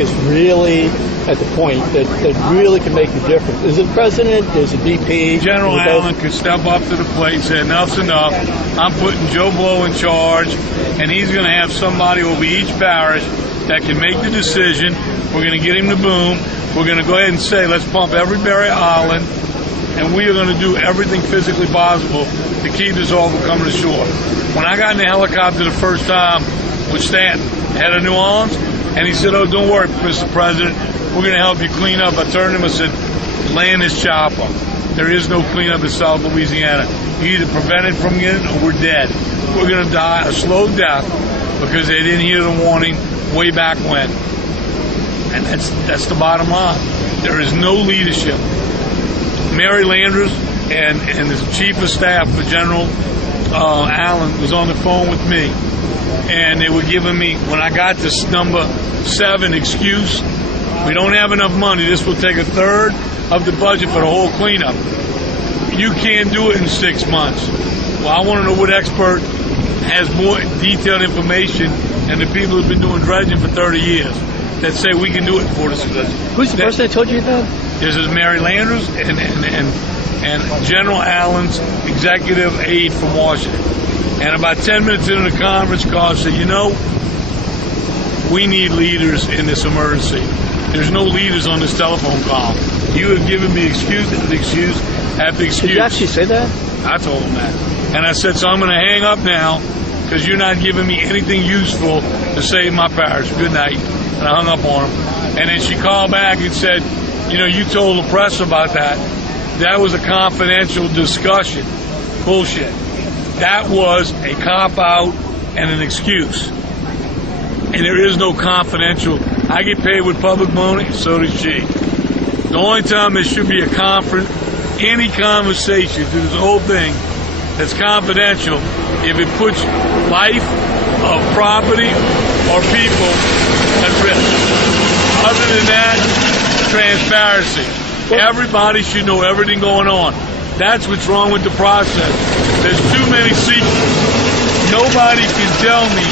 is really at the point that really can make the difference? Is it the president? Is it VP? General Allen could step up to the plate and say, enough's enough. I'm putting Joe Blow in charge, and he's going to have somebody over each parish that can make the decision. We're going to get him the boom. We're going to go ahead and say, let's pump every Barry Island, and we are going to do everything physically possible to keep this all from coming ashore. When I got in the helicopter the first time with Stanton, head of New Orleans, and he said, oh, don't worry, Mr. President, we're going to help you clean up. I turned to him and said, land this chopper. There is no cleanup in South Louisiana. You either prevent it from getting or we're dead. We're going to die a slow death because they didn't hear the warning way back when. And that's the bottom line. There is no leadership. Mary Landers and the chief of staff for General Allen was on the phone with me, and they were giving me, when I got this number 7 excuse, we don't have enough money, this will take a third of the budget for the whole cleanup. You can't do it in 6 months. Well, I want to know what expert has more detailed information than the people who've been doing dredging for 30 years that say we can do it in 4 to 6 months. Who's the person that told you that? This is Mary Landers and General Allen's executive aide from Washington. And about 10 minutes into the conference call, I said, you know, we need leaders in this emergency. There's no leaders on this telephone call. You have given me excuse after excuse after excuse. Did you actually say that? I told him that. And I said, so I'm going to hang up now because you're not giving me anything useful to save my parish. Good night. And I hung up on him. And then she called back and said, you know, you told the press about that. That was a confidential discussion. Bullshit. That was a cop-out and an excuse. And there is no confidential. I get paid with public money, so does she. The only time there should be a any conversation through this whole thing that's confidential if it puts life of property or people at risk. Other than that, transparency. Everybody should know everything going on. That's what's wrong with the process. There's too many secrets. Nobody can tell me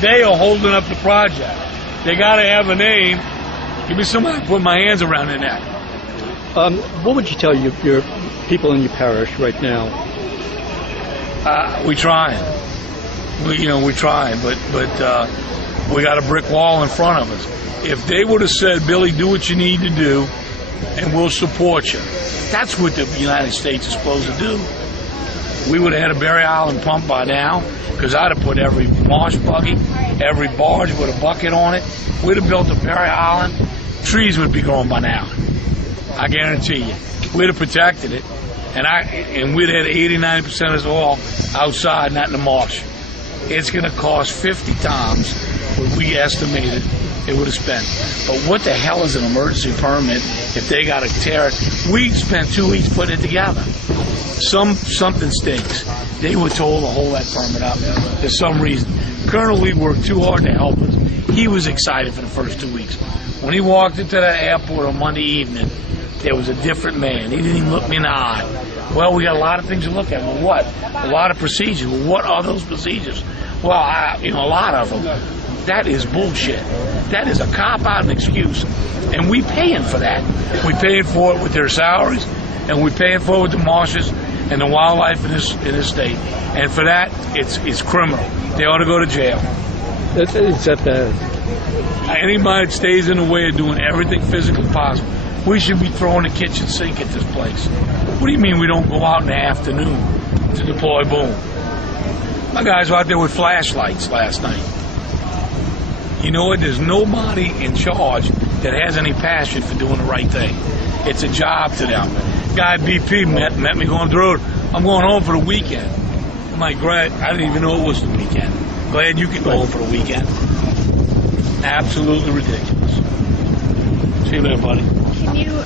they are holding up the project. They got to have a name. Give me somebody to put my hands around their neck. What would you tell your people in your parish right now? We're trying. We're trying, but we got a brick wall in front of us. If they would have said, Billy, do what you need to do, and we'll support you. That's what the United States is supposed to do. We would have had a Barry Island pump by now, because I'd have put every marsh buggy, every barge with a bucket on it. We'd have built a Barry Island. Trees would be growing by now. I guarantee you. We'd have protected it, and we'd have had 80-90% of us all outside, not in the marsh. It's going to cost 50 times what we estimated it would have spent. But what the hell is an emergency permit if they got to tear it? We spent 2 weeks putting it together. Something stinks. They were told to hold that permit up for some reason. Colonel Lee worked too hard to help us. He was excited for the first 2 weeks. When he walked into that airport on Monday evening, there was a different man. He didn't even look me in the eye. Well, we got a lot of things to look at. Well, what? A lot of procedures. Well, what are those procedures? Well, a lot of them. That is bullshit. That is a cop-out and excuse. And we paying for that. We paying for it with their salaries, and we paying for it with the marshes and the wildlife in this state. And for that, it's criminal. They ought to go to jail. It's that bad. Anybody that stays in the way of doing everything physically possible, we should be throwing a kitchen sink at this place. What do you mean we don't go out in the afternoon to deploy boom? My guys were out there with flashlights last night. You know what? There's nobody in charge that has any passion for doing the right thing. It's a job to them. Guy at BP met me going through the road. I'm going home for the weekend. I'm like, great. I didn't even know it was the weekend. Glad you can go home for the weekend. Absolutely ridiculous. See you later, buddy. Can you